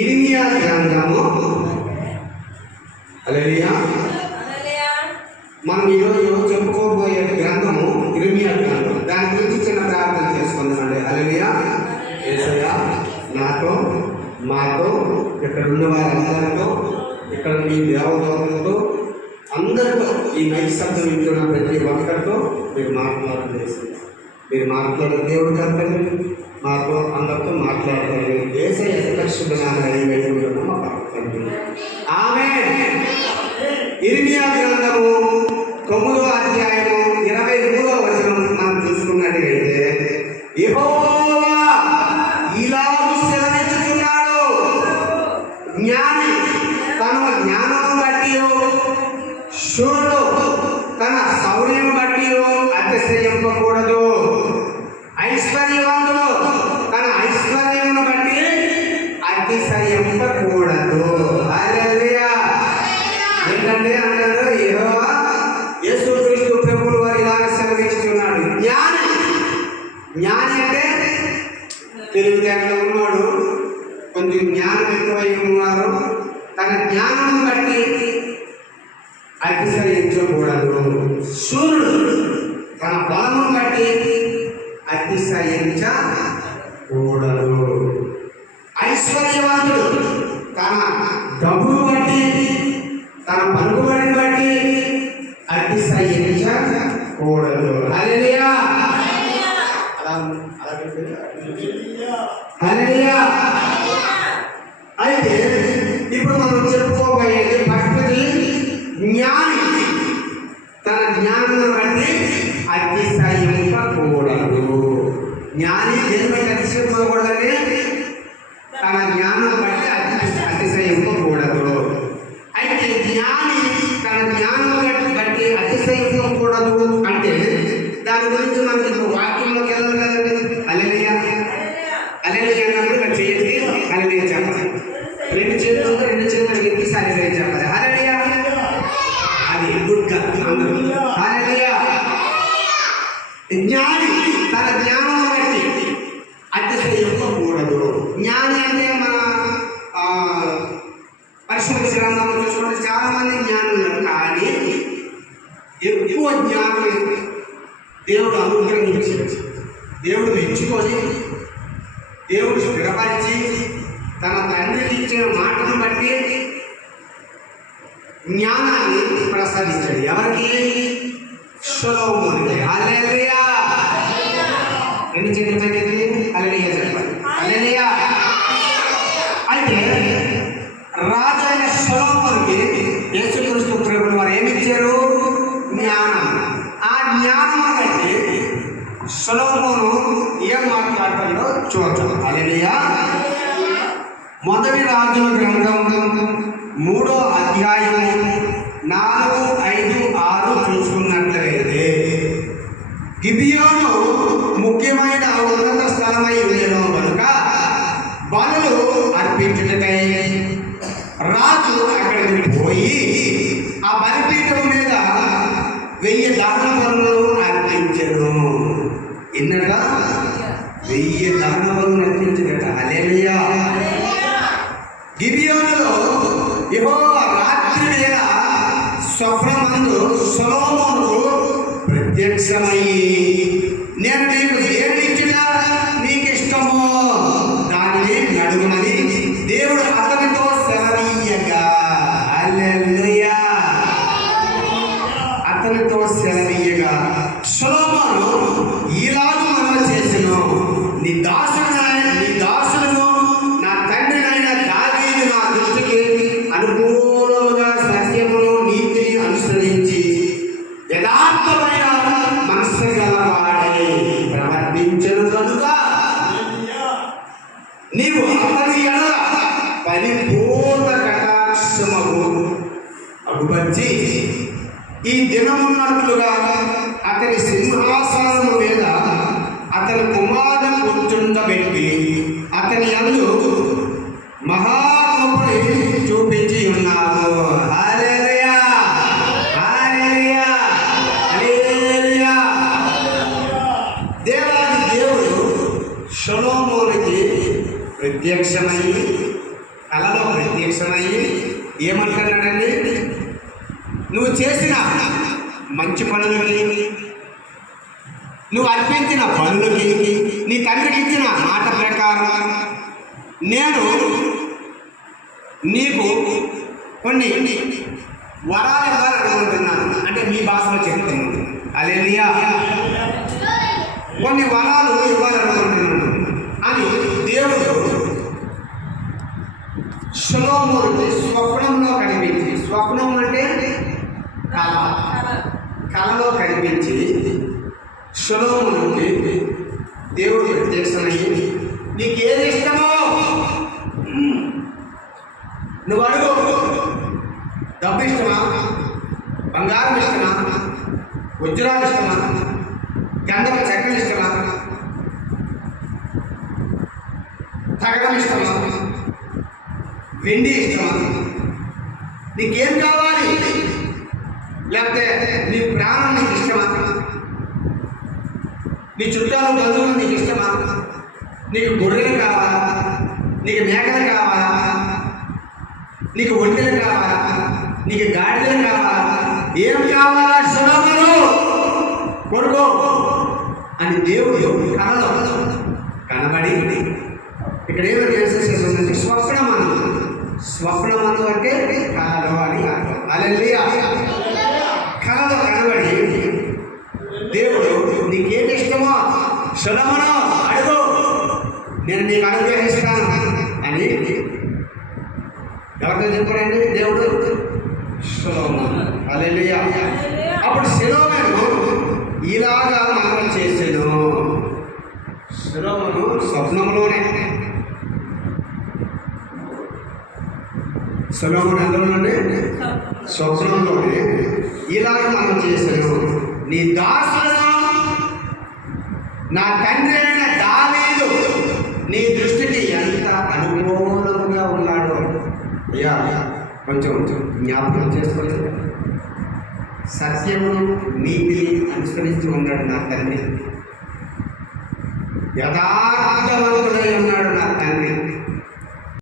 ఇర్మియా గ్రంథము. హల్లెలూయా. మనం ఈరోజు చెప్పుకోబోయే గ్రంథము ఇర్మియా గ్రంథం. దాని గురించి చిన్న ప్రార్థన చేసుకుందామండి. హల్లెలూయా. యేసయ్యా నాతో మాతో ఇక్కడ ఉన్న వారందరితో ఇక్కడ మీ దేవదూతలతో అందరితో ఈ మైక్ శబ్దం వింటున్న ప్రతి ఒక్కరితో మీరు మాట్లాడలేదు. మీరు మాట్లాడే దేవుడు కదండి, మాతో అందరితో మాట్లాడతారు. యేసయ్య ఆమేన్. ఇర్మియా గ్రంథము 9వ అధ్యాయము 23వ వచనం మనం చూసుకున్నట్లయితే, యెహోవా ఇలాగు సెలవిచ్చుచున్నాడు, జ్ఞాని తన జ్ఞానము బట్టి, శూరుడు తన శౌర్యం బట్టి అతిశయింపకూడదు. ఐశ్వర్యవంతుడు తన ఐశ్వర్యమును బట్టి అతిశయింపకూడదు. హల్లెలూయా. ఏంటంటే అన్నారు, యెహోవా యేసుక్రీస్తు ప్రభువుల వారు ఇలాగ సెలవిస్తున్నాడు, జ్ఞాని. జ్ఞాని అంటే తెలివితేటలు ఉన్నాడు, కొంచెం జ్ఞానం ఎక్కువై ఉన్నారు. తన జ్ఞానం బట్టి అతిశయించకూడదు. సూర్యుడు తన బలమును బట్టి అతిశయించకూడదు. ఐశ్వర్యవంతుడు తన డబ్బును బట్టి, తన పలుకుబడిని బట్టి అతిశయించకూడదు. హల్లెలూయా. హల్లెలూయా. అయితే ఇప్పుడు మనం చెప్పుకోబోయేది భక్తుడి జ్ఞాని తన జ్ఞానాన్ని బట్టి అతిశయింపకూడదు. జ్ఞాని దేని బట్టి అతిశయింపకూడదండి? తన జ్ఞానం బట్టి అతిశయింపకూడదు. అయితే జ్ఞాని తన జ్ఞానం బట్టి అతిశయింపకూడదు అంటే దాని గురించి మనకి వాక్యంలోకి వెళ్ళాలి కదండి. హల్లెలూయా. హల్లెలూయా అన్నప్పుడు చేయండి, హల్లెలూయా చెప్పాలి. రెండు చేతులు ఎన్నిసారి చెప్పాలి. హల్లెలూయా. అది గుడ్ గా హల్లెలూయా. జ్ఞాని తన జ్ఞానం బట్టి అతిశయింపకూడదు. జ్ఞాని అంటే మన పరిశుద్ధ గ్రంథంలో చూసుకుంటే చాలా మంది జ్ఞానులు ఉన్నారు, కానీ ఎక్కువ జ్ఞానం దేవుడు అనుగ్రహించి, దేవుడు మెచ్చుకొని, దేవుడు స్థిరపరిచి తన తండ్రికి ఇచ్చిన మాటను బట్టి జ్ఞానాన్ని ప్రసాదించాడు. ఎవరికి? సొలొమోనుకి. హల్లెలూయా. ఎన్ని చేతులు పెట్టింది? హల్లెలూయా చెప్పాలి. హల్లెలూయా. అయితే రాజు అయిన సొలొమోనుకి యేసుక్రీస్తు ప్రభువుల వారు ఏమిచ్చారు? జ్ఞానం. ఆ జ్ఞానం బట్టి సొలొమోను ఏం మాట్లాడతాడో చూద్దాం. హల్లెలూయా. మొదటి రాజుల గ్రంథం 3వ అధ్యాయము 4, 5, 6 చూసుకున్నట్లయితే, గిబియోను ముఖ్యమైన ఉన్నత స్థలమై ఉండేను కనుక బలులు అర్పించుటకై రాజు అక్కడికి పోయి ఆ బలిపీఠం మీద 1000 దహన బలులు అర్పించెను. ఎన్నట? 1000 దహన బలులు అర్పించగట. హల్లెలూయా. గిబియోనులో యెహోవా రాత్రి వేళ స్వప్నమందు సొలొమోనుకు ప్రత్యక్షమయ్యి, నేను నీకు ఏమి ఇచ్చినా నీకు ఇష్టమో దానిని అడుగుమని దేవుడు అతనితో సెలవీయగా. హల్లెలూయా. అతనితో సెలవీయగా సొలొమోను ఈలాగు మనవి చేసెను, నీ దాసులను నా తండ్రినైన దావీదు నా దృష్టికి అనుకూలముగా సత్యమును నీతిని అనుసరించి యథార్థమైన మనస్సు గలవాడై ప్రవర్తించెను కనుక నీవు అతని ఎడల పరిపూర్ణ కటాక్షముకు అగుపరిచి ఈ దినమున్నట్లుగా అతని సింహాసనము మీద అతని కుమారుని కూర్చుండబెట్టి అతని యందు మహాకృపని చూపించి ఉన్నాడు. హల్లెలూయా. హల్లెలూయా. హల్లెలూయా. దేవాది దేవుడు సొలొమోనుకి ప్రత్యక్షమై కలలో ప్రత్యక్షమయ్యి ఏమంటున్నాడండి? నువ్వు చేసిన మంచి పనులకి, నువ్వు అర్పించిన పనులకి, నీ తండ్రికి ఇచ్చిన మాట ప్రకారం నేను నీకు కొన్ని వరాలు ఇవ్వాలనుకుంటున్నాను. అంటే మీ భాషలో చెప్తున్నాను. హల్లెలూయా. కొన్ని వరాలు ఇవ్వాలనుకుంటున్నాను అని దేవుడు సొలొమోనుకి స్వప్నంలో కనిపించి, స్వప్నం అంటే కలలో కనిపించి సొలొమోనుకి దేవుడు ప్రత్యక్షమయ్యి, నీకు ఏది ఇష్టమో నువ్వు అడుగు. డబ్బు ఇష్టమా? బంగారం ఇష్టమా? వజ్రాలు ఇష్టమా? గంధపు చెక్కలు ఇష్టమా? తగడం ఇష్టమా? వెండి ఇష్టమా? నీకేం కావాలి? లేకపోతే నీ ప్రాణం నీకు ఇష్టమా? నీ చుట్టాలు బంధువులు నీకు ఇష్టమా? నీకు గొర్రెలు కావాలా? నీకు మేకలు కావాలా? నీకు ఒంటెలు కావాలా? నీకు గాడిదలు కావాలా? ఏం కావాలా? సొలొమోను కొడుకో అని దేవుడు కలలో కనబడి, ఇక్కడ ఏమో చేసేసేది స్వప్నమను. స్వప్నమను అంటే కలలో అని అర్థం. హల్లెలూయా. కలలో కనబడి దేవుడు నీకేమి ఇష్టమో సొలొమోను అడుగు, నేను నీకు అనుగ్రహిస్తాను అని ఎవరితో చెప్పాడండి? దేవుడు సొలొమోను. హల్లెలూయా. అప్పుడు సొలొమోను ఇలాగా మనం చేసాను. సొలొమోను స్వప్నంలోనే, సొలొమోను అందులోనే స్వప్నంలోనే ఇలాగ మనం చేసాను. నీ దాసులను నా తండ్రి అయిన దావీదు నీ దృష్టికి ఎంత అనుకూలంగా ఉన్నాడో అయ్యా కొంచెం జ్ఞాపకం చేసుకోలేదు. సత్యమును నీతిని అనుసరించి ఉన్నాడు నా తండ్రి, యథార్థవంతుడై ఉన్నాడు